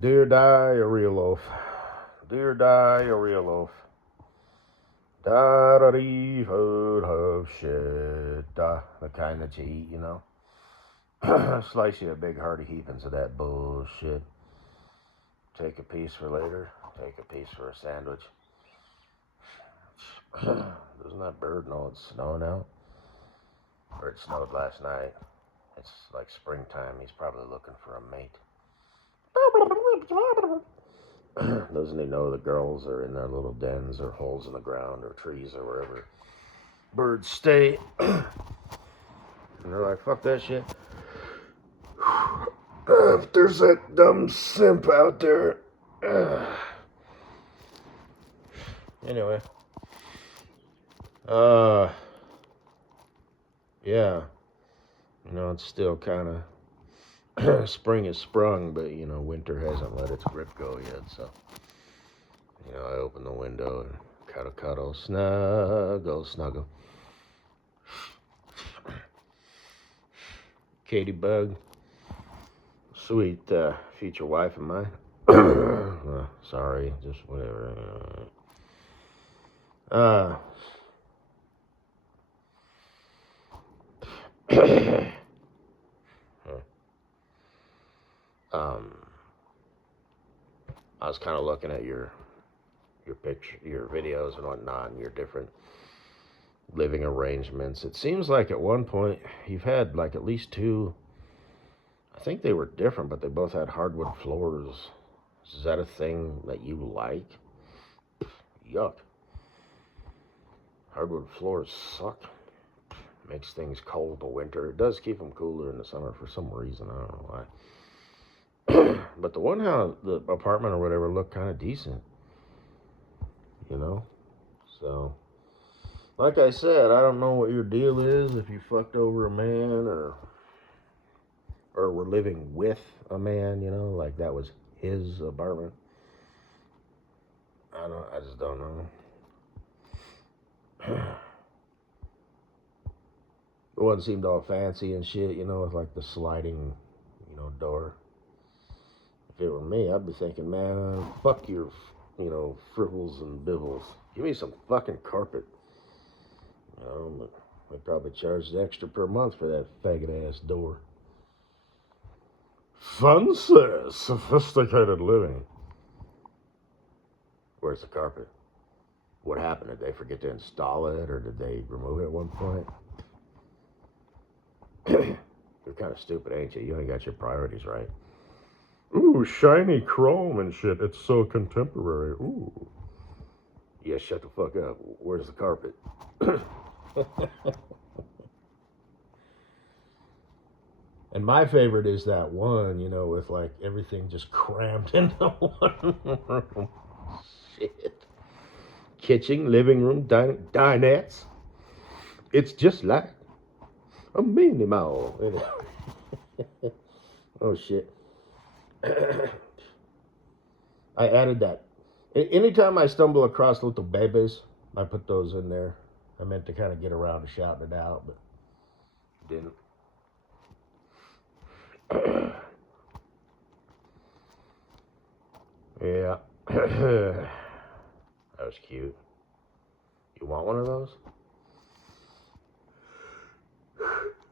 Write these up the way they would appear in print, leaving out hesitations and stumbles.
Do or die, a real loaf. Do or die, a real loaf. Da da dee food of shit. The kind that you eat, you know. Slice you a big hearty heapings of that bullshit. Take a piece for later. Take a piece for a sandwich. Doesn't that bird know it's snowing out? Or it snowed last night. It's like springtime. He's probably looking for a mate. Doesn't he know the girls are in their little dens or holes in the ground or trees or wherever birds stay? And they're like, fuck that shit. If there's that dumb simp out there. Anyway. Yeah. You know, it's still kind of spring has sprung, but you know, winter hasn't let its grip go yet. So, you know, I open the window and cuddle, snuggle. Katie Bug, sweet future wife of mine. Sorry, just whatever. I was kind of looking at your picture, your videos and whatnot, and your different living arrangements. It seems like at one point you've had like at least two. I think they were different, but they both had hardwood floors. Is that a thing that you like? Yuck. Hardwood floors suck. Makes things cold in the winter. It does keep them cooler in the summer for some reason. I don't know why. But the one house, the apartment or whatever, looked kind of decent. You know? So, like I said, I don't know what your deal is. If you fucked over a man or were living with a man, you know, like that was his apartment. I just don't know. The one seemed all fancy and shit, you know, with like the sliding, you know, door. If it were me, I'd be thinking, man, fuck your, you know, frivels and bivels. Give me some fucking carpet. You know, but they probably charged extra per month for that faggot ass door. Fancy, sophisticated living. Where's the carpet? What happened? Did they forget to install it, or did they remove it at one point? You're kind of stupid, ain't you? You ain't got your priorities right. Ooh, shiny chrome and shit. It's so contemporary. Ooh. Yeah, shut the fuck up. Where's the carpet? And my favorite is that one, you know, with like everything just crammed into one room. Shit. Kitchen, living room, dinettes. It's just like a mini mall. Oh shit. I added that. Anytime I stumble across little babies, I put those in there. I meant to kind of get around to shouting it out, but didn't. Yeah. That was cute. You want one of those?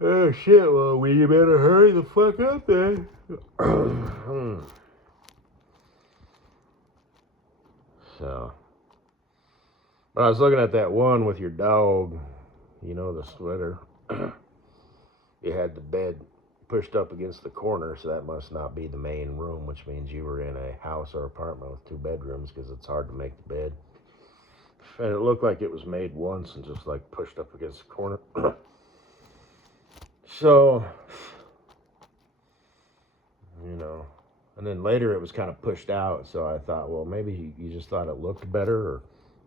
Oh shit, well, we better hurry the fuck up then. So, but I was looking at that one with your dog, you know, the sweater. You had the bed pushed up against the corner, so that must not be the main room, which means you were in a house or apartment with two bedrooms because it's hard to make the bed. And it looked like it was made once and just like pushed up against the corner. So, you know, and then later it was kind of pushed out, so I thought, well, maybe you just thought it looked better, or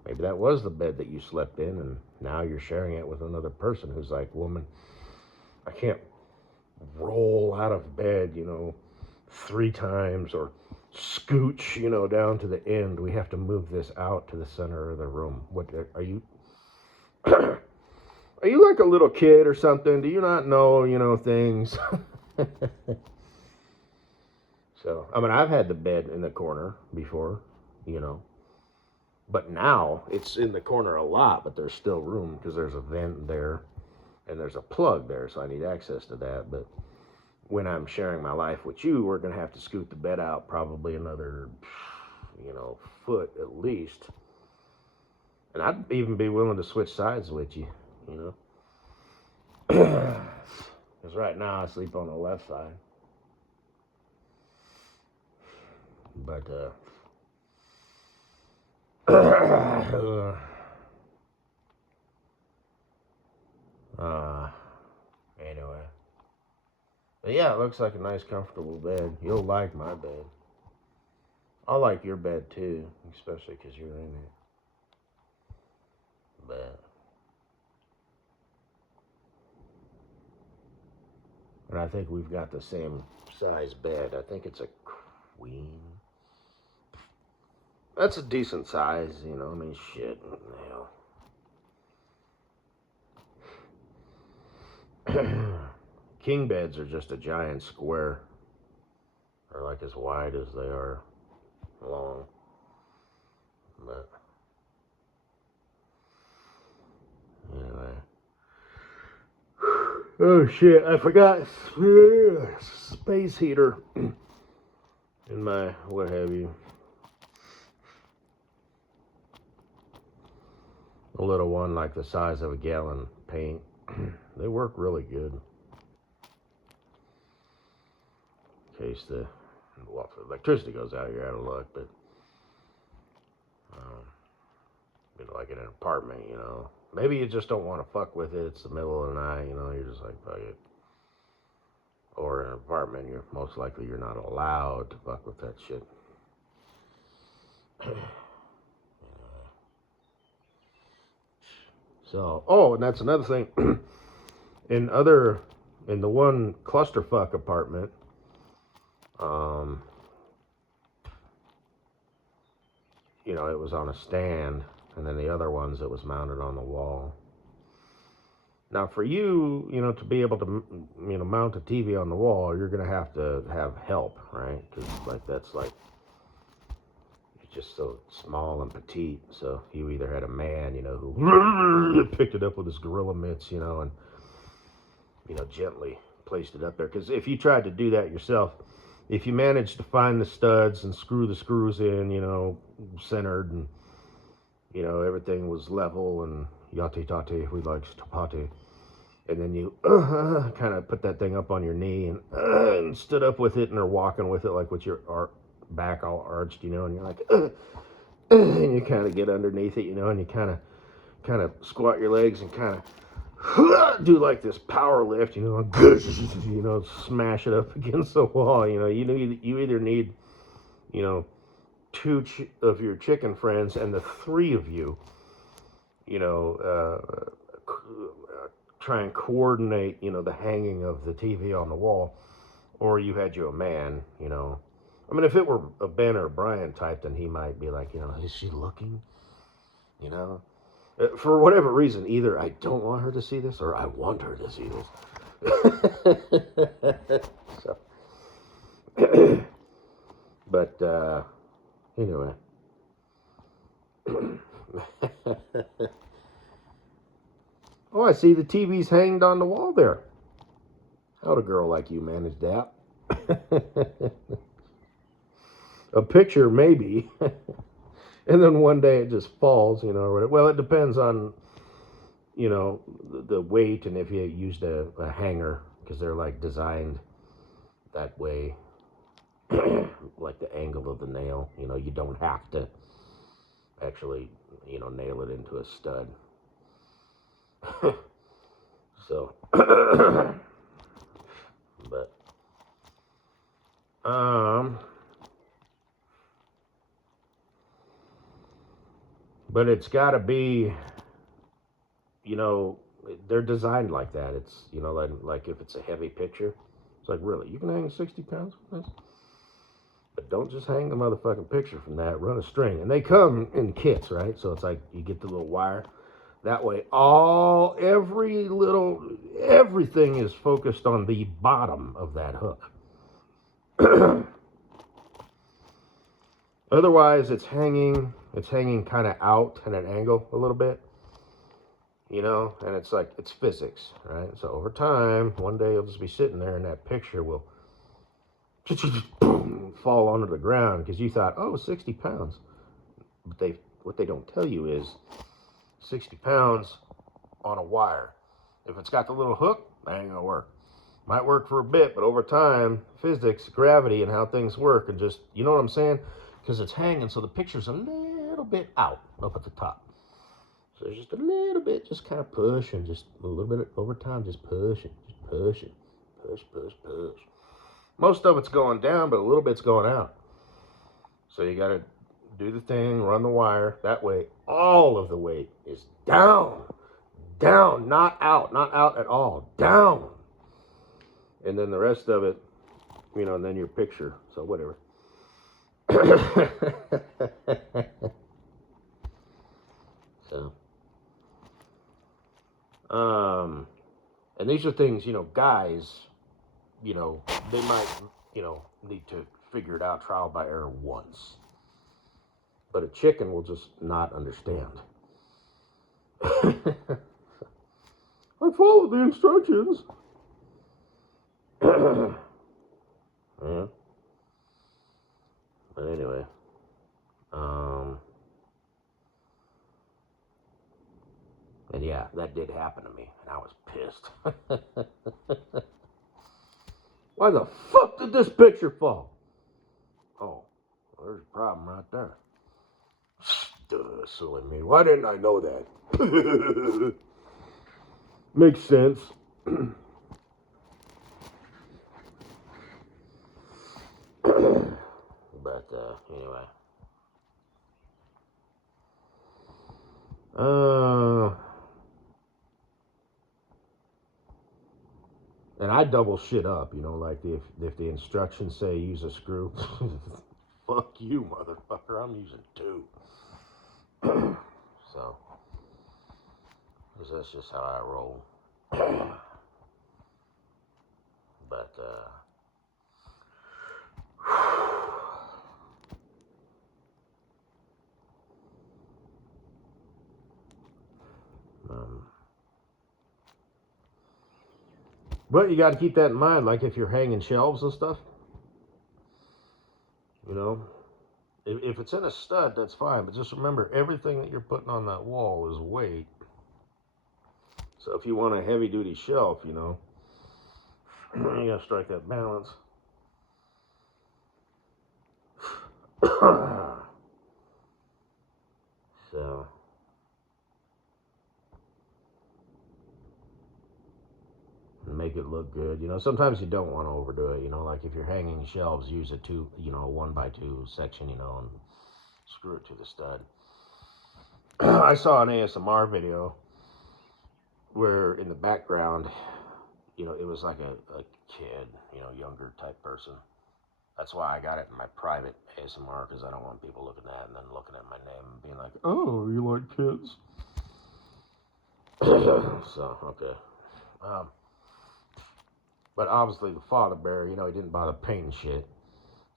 maybe that was the bed that you slept in, and now you're sharing it with another person who's like, woman, I can't roll out of bed, you know, 3 times or scooch, you know, down to the end. We have to move this out to the center of the room. What are you? Are you like a little kid or something? Do you not know, you know, things? So, I mean, I've had the bed in the corner before, you know, but now it's in the corner a lot, but there's still room because there's a vent there and there's a plug there, so I need access to that. But when I'm sharing my life with you, we're going to have to scoot the bed out probably another, foot at least. And I'd even be willing to switch sides with you, you know. Because right now I sleep on the left side. But, anyway. But yeah, it looks like a nice, comfortable bed. You'll like my bed. I like your bed too, especially because you're in it. But, and I think we've got the same size bed. I think it's a queen. That's a decent size, you know. I mean, shit, King beds are just a giant square. They're like as wide as they are long. But anyway. Oh shit, I forgot space heater in my what have you. A little one like the size of a gallon paint. They work really good. In case the electricity goes out, you're out of luck. But like in an apartment, maybe you just don't want to fuck with it. It's the middle of the night, you're just like, fuck it. Or in an apartment, you're most likely you're not allowed to fuck with that shit. So, and that's another thing. in the one clusterfuck apartment, it was on a stand, and then the other ones it was mounted on the wall. Now, for you, to be able to, mount a TV on the wall, you're gonna have to have help, right? Because that's it's just so small and petite. So you either had a man, who picked it up with his gorilla mitts, and gently placed it up there. Because if you tried to do that yourself, if you managed to find the studs and screw the screws in, centered, and everything was level and yati tati, we like chapati, and then you kind of put that thing up on your knee and stood up with it, and are walking with it like with your back all arched, and you're like, and you kind of get underneath it, and you kind of squat your legs and kind of do like this power lift, smash it up against the wall. You either need, two of your chicken friends and the three of you, try and coordinate, the hanging of the TV on the wall, or you had you a man, I mean, if it were a Ben or Brian type, then he might be like, is she looking? For whatever reason, either I don't want her to see this or I want her to see this. So, but anyway. Oh, I see the TV's hanged on the wall there. How'd a girl like you manage that? A picture, maybe. And then one day it just falls, Well, it depends on, the weight and if you used a hanger, because they're like designed that way, like the angle of the nail. You don't have to actually, nail it into a stud. So, but, but it's got to be, they're designed like that. It's, like if it's a heavy picture, it's like, really, you can hang 60 pounds from this? But don't just hang the motherfucking picture from that. Run a string. And they come in kits, right? So it's like you get the little wire. That way, everything is focused on the bottom of that hook. Otherwise, it's hanging kind of out at an angle a little bit, you know, and it's like, it's physics, right? So over time, one day you'll just be sitting there and that picture will fall onto the ground because you thought, oh, 60 pounds. But what they don't tell you is 60 pounds on a wire. If it's got the little hook, that ain't gonna work. Might work for a bit, but over time, physics, gravity, and how things work, and just, you know what I'm saying? Because it's hanging, so the picture's a little bit out up at the top. So there's just a little bit, just kind of push, and just a little bit over time, just push it, push, push. Most of it's going down, but a little bit's going out. So you gotta do the thing, run the wire. That way, all of the weight is down, not out at all, down. And then the rest of it, you know, and then your picture. So whatever. So, and these are things, you know, guys, you know, they might, you know, need to figure it out trial by error once. But a chicken will just not understand. I followed the instructions. Yeah. But anyway, and yeah, that did happen to me, and I was pissed. Why the fuck did this picture fall? Oh, well, there's a problem right there. Duh, silly me. Why didn't I know that? Makes sense. But anyway. And I double shit up, you know, like if the instructions say use a screw, fuck you, motherfucker. I'm using two. So, because that's just how I roll. But but you got to keep that in mind, like if you're hanging shelves and stuff, you know, if it's in a stud, that's fine. But just remember, everything that you're putting on that wall is weight. So if you want a heavy-duty shelf, you know, you got to strike that balance. So, make it look good. You know, sometimes you don't want to overdo it. You know, like if you're hanging shelves, use a 1x2 section, you know, and screw it to the stud. I saw an ASMR video where in the background, you know, it was like a kid, you know, younger type person. That's why I got it in my private ASMR, because I don't want people looking at it and then looking at my name and being like, oh, you like kids? So, okay. But obviously the father bear, you know, he didn't bother painting shit,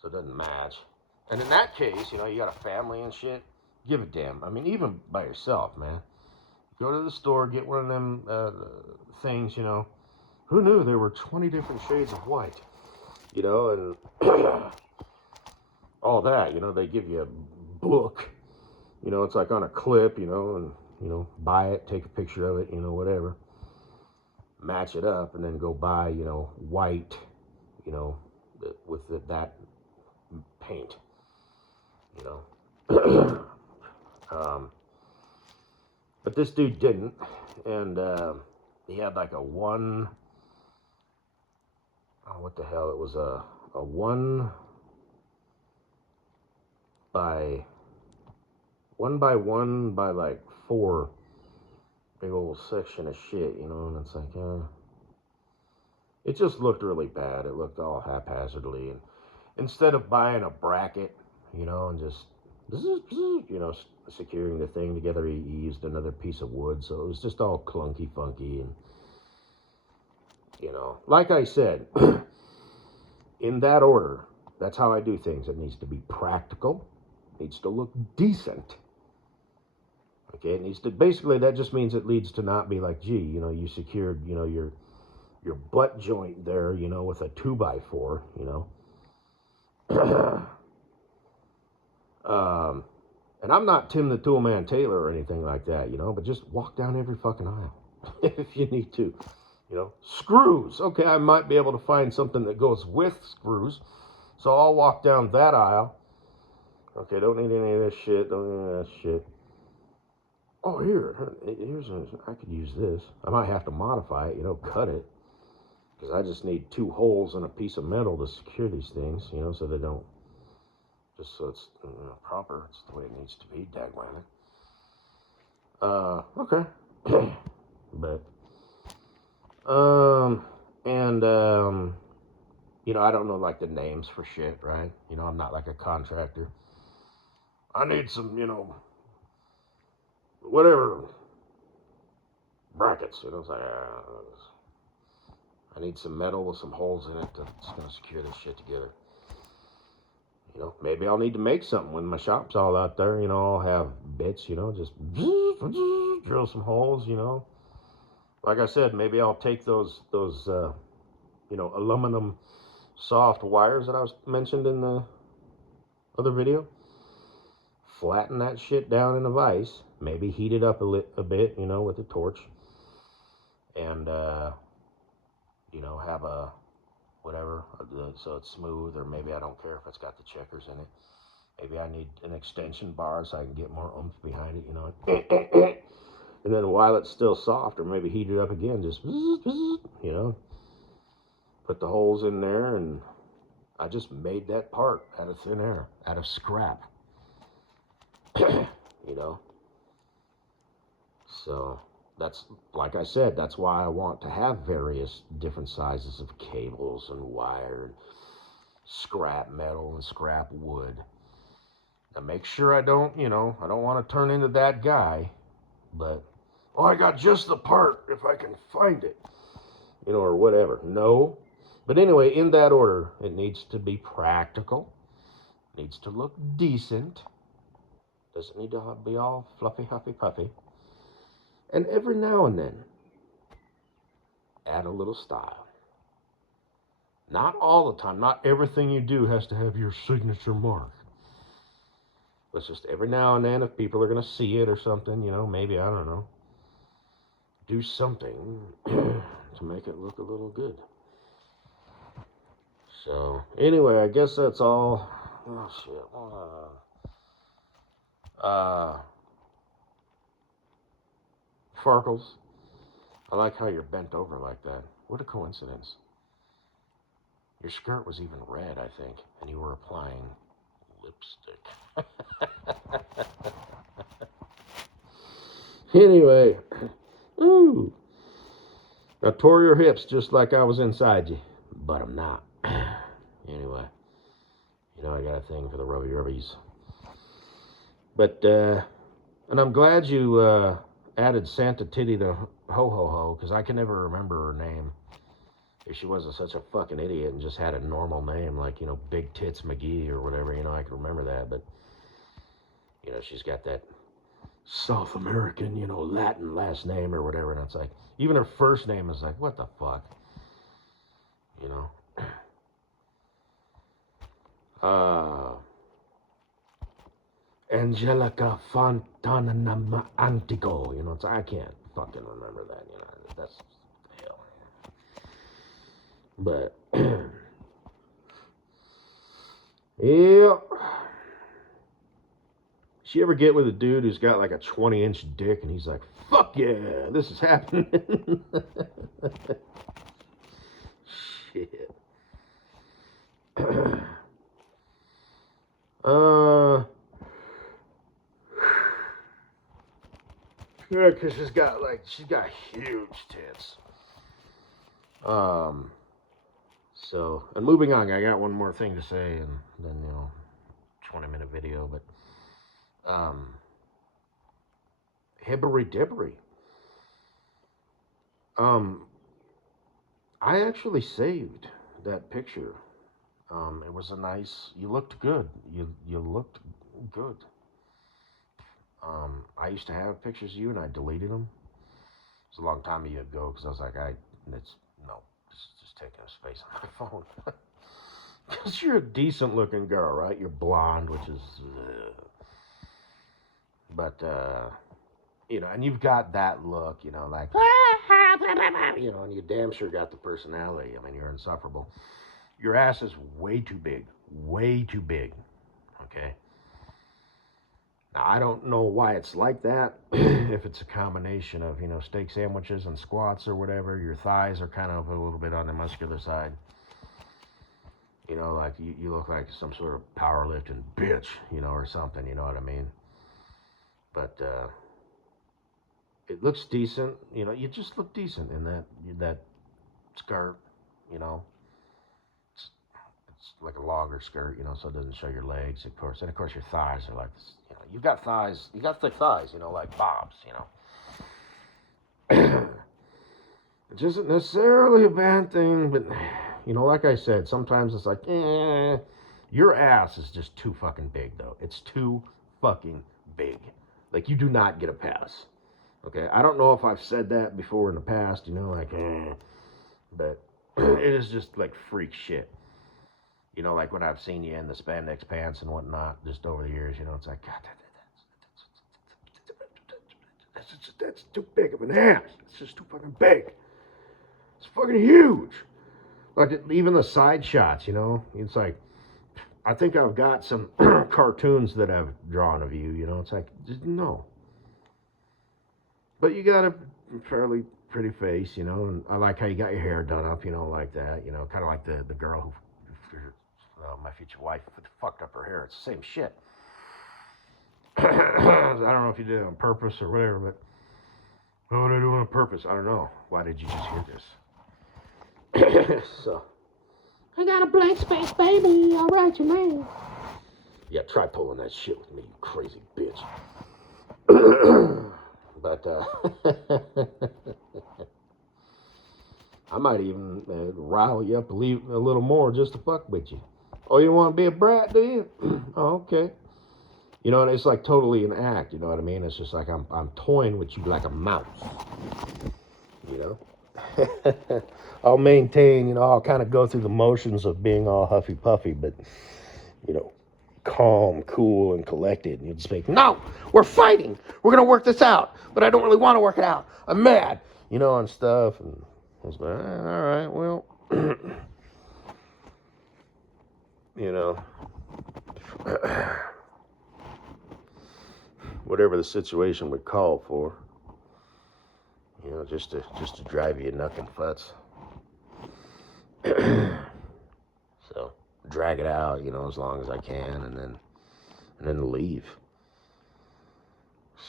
so it doesn't match. And in that case, you know, you got a family and shit, give a damn. I mean, even by yourself, man. Go to the store, get one of them things, you know. Who knew there were 20 different shades of white? You know, and all that, you know, they give you a book. You know, it's like on a clip, you know, and, you know, buy it, take a picture of it, you know, whatever. Match it up, and then go buy, you know, white, you know, with that paint, you know. But this dude didn't, and he had like a one, oh, what the hell, it was a 1 by 1 by like 4 big old section of shit, you know, and it's like, it just looked really bad. It looked all haphazardly, and instead of buying a bracket, you know, and just, you know, securing the thing together, he used another piece of wood, so it was just all clunky, funky, and, you know, like I said, in that order, that's how I do things. It needs to be practical, needs to look decent. Okay, it needs to, basically that just means it needs to not be like, gee, you secured, your butt joint there, with a 2x4, and I'm not Tim the Toolman Taylor or anything like that, but just walk down every fucking aisle if you need to. Screws. Okay, I might be able to find something that goes with screws, so I'll walk down that aisle. Okay, don't need any of this shit. Don't need any of that shit. Oh, I could use this. I might have to modify it, cut it, because I just need 2 holes and a piece of metal to secure these things, so they don't. Just so it's proper. It's the way it needs to be. Dagwammit. Okay. But, and, I don't know, like, the names for shit, right? I'm not like a contractor. I need some, whatever, brackets. It's like, I need some metal with some holes in it that's going to secure this shit together. Maybe I'll need to make something when my shop's all out there. I'll have bits, just drill some holes, Like I said, maybe I'll take those aluminum soft wires that I was mentioned in the other video. Flatten that shit down in a vise. Maybe heat it up a bit, with a torch. And, have a whatever, so it's smooth, or maybe I don't care if it's got the checkers in it. Maybe I need an extension bar so I can get more oomph behind it, And then while it's still soft, or maybe heat it up again, just, put the holes in there, and I just made that part out of thin air, out of scrap, So that's, like I said, that's why I want to have various different sizes of cables and wire, and scrap metal and scrap wood. Now make sure I don't want to turn into that guy, but, I got just the part if I can find it, or whatever. No. But anyway, in that order, it needs to be practical, needs to look decent, doesn't need to be all fluffy, huffy, puffy. And every now and then, add a little style. Not all the time. Not everything you do has to have your signature mark. But just every now and then, if people are going to see it or something, maybe, I don't know, do something to make it look a little good. So, anyway, I guess that's all. Oh, shit. Farkles, I like how you're bent over like that. What a coincidence. Your skirt was even red, I think, and you were applying lipstick. Anyway, ooh. I tore your hips just like I was inside you, but I'm not. Anyway, I got a thing for the rubby rubbies. But, and I'm glad you added Santa Titty to Ho Ho Ho, because I can never remember her name. If she wasn't such a fucking idiot and just had a normal name, like, Big Tits McGee or whatever, I can remember that. But, she's got that South American, Latin last name or whatever. And it's like, even her first name is like, what the fuck? Angelica Fontana Antico, it's, I can't fucking remember that, that's hell. But, yeah. You ever get with a dude who's got like a 20-inch dick and he's like, fuck yeah, this is happening? Shit. Yeah, because she's got huge tits. So, and moving on, I got one more thing to say, and then, 20-minute video, but, Hibbery Dibbery. I actually saved that picture. It was a nice, you looked good. You looked Good. I used to have pictures of you, and I deleted them. It was a long time ago because I was like, it's no, just taking up space on my phone. Because you're a decent looking girl, right? You're blonde, which is, but and you've got that look, like, and you damn sure got the personality. I mean, you're insufferable. Your ass is way too big, way too big. Okay. Now, I don't know why it's like that. If it's a combination of, steak sandwiches and squats or whatever, your thighs are kind of a little bit on the muscular side. Like you look like some sort of powerlifting bitch, or something, you know what I mean? But it looks decent. You just look decent in that skirt, you know. It's like a longer skirt, so it doesn't show your legs, of course. And of course your thighs are like this, you've got thighs, you got thick thighs, like Bob's, It isn't necessarily a bad thing, but like I said, sometimes it's like, your ass is just too fucking big, though. It's too fucking big. Like, you do not get a pass. Okay, I don't know if I've said that before in the past, but it is just like freak shit. Like when I've seen you in the spandex pants and whatnot, just over the years, it's like, God, that's too big of an ass. It's just too fucking big. It's fucking huge. Like, even the side shots, it's like, I think I've got some cartoons that I've drawn of you, it's like, no. But you got a fairly pretty face, and I like how you got your hair done up, like that, kind of like the girl who, my future wife, fucked up her hair. It's the same shit. I don't know if you did it on purpose or whatever, but what would I do on purpose? I don't know. Why did you just hear this? So, I got a blank space, baby. I'll write your name. Yeah, try pulling that shit with me, you crazy bitch. But, I might even rile you up a little more just to fuck with you. Oh, you want to be a brat, do you? Oh, okay. And it's like totally an act, you know what I mean? It's just like I'm toying with you like a mouse, I'll maintain, I'll kind of go through the motions of being all huffy puffy, but, calm, cool, and collected. And you'll just make, no, we're fighting. We're going to work this out, but I don't really want to work it out. I'm mad, and stuff. And I was like, all right, well, whatever the situation would call for, just to drive you knuckin' futs. So drag it out, as long as I can, and then leave.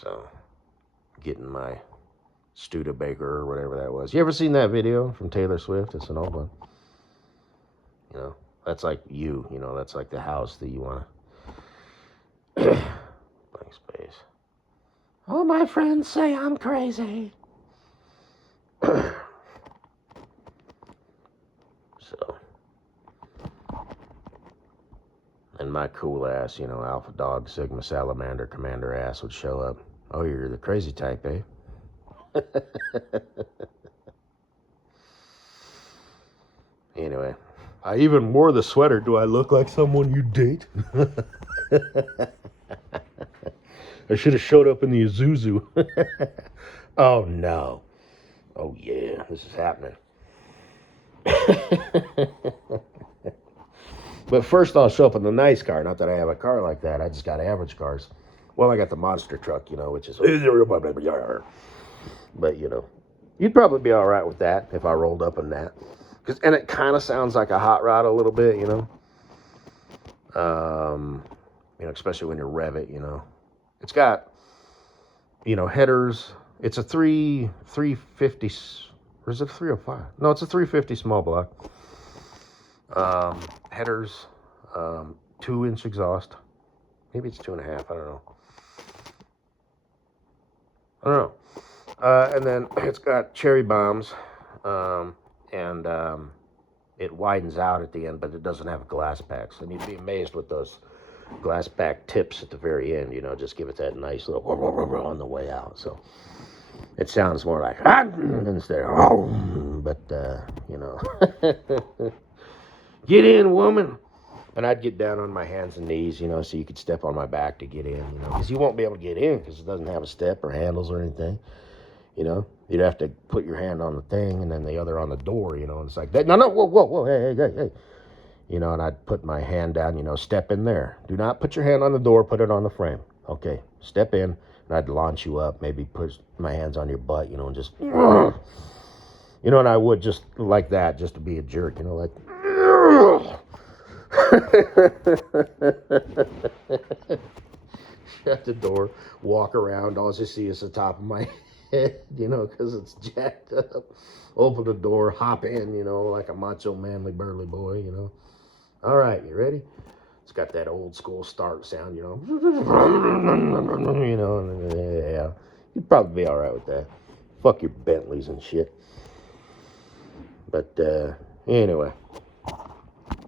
So getting my Studebaker or whatever that was. You ever seen that video from Taylor Swift? It's an old one. That's like you. That's like the house that you want to. Blank space. All my friends say I'm crazy. So, and my cool ass, Alpha Dog, Sigma Salamander, Commander ass would show up. Oh, you're the crazy type, eh? Anyway, I even wore the sweater. Do I look like someone you date? I should have showed up in the Isuzu. Oh, no. Oh, yeah, this is happening. But first I'll show up in the nice car. Not that I have a car like that. I just got average cars. Well, I got the monster truck, which is... But, you'd probably be all right with that if I rolled up in that. And it kind of sounds like a hot rod a little bit, especially when you rev it, It's got, headers. It's a 350, or is it a 305? No, it's a 350 small block. Headers, 2-inch exhaust. Maybe it's 2.5. I don't know. And then it's got cherry bombs, and it widens out at the end, but it doesn't have glass packs. And you'd be amazed what those glass back tips at the very end, just give it that nice little on the way out. So it sounds more like instead of but get in, woman. And I'd get down on my hands and knees, so you could step on my back to get in, because you won't be able to get in because it doesn't have a step or handles or anything, You'd have to put your hand on the thing and then the other on the door, and it's like that. No, no, whoa, whoa, whoa, hey. And I'd put my hand down, step in there. Do not put your hand on the door, put it on the frame. Okay, step in, and I'd launch you up, maybe put my hands on your butt, and just, and I would just like that, just to be a jerk, like, shut the door, walk around, all you see is the top of my head, because it's jacked up. Open the door, hop in, like a macho, manly, burly boy, All right, you ready? It's got that old school start sound, yeah. You'd probably be all right with that. Fuck your Bentleys and shit. But anyway.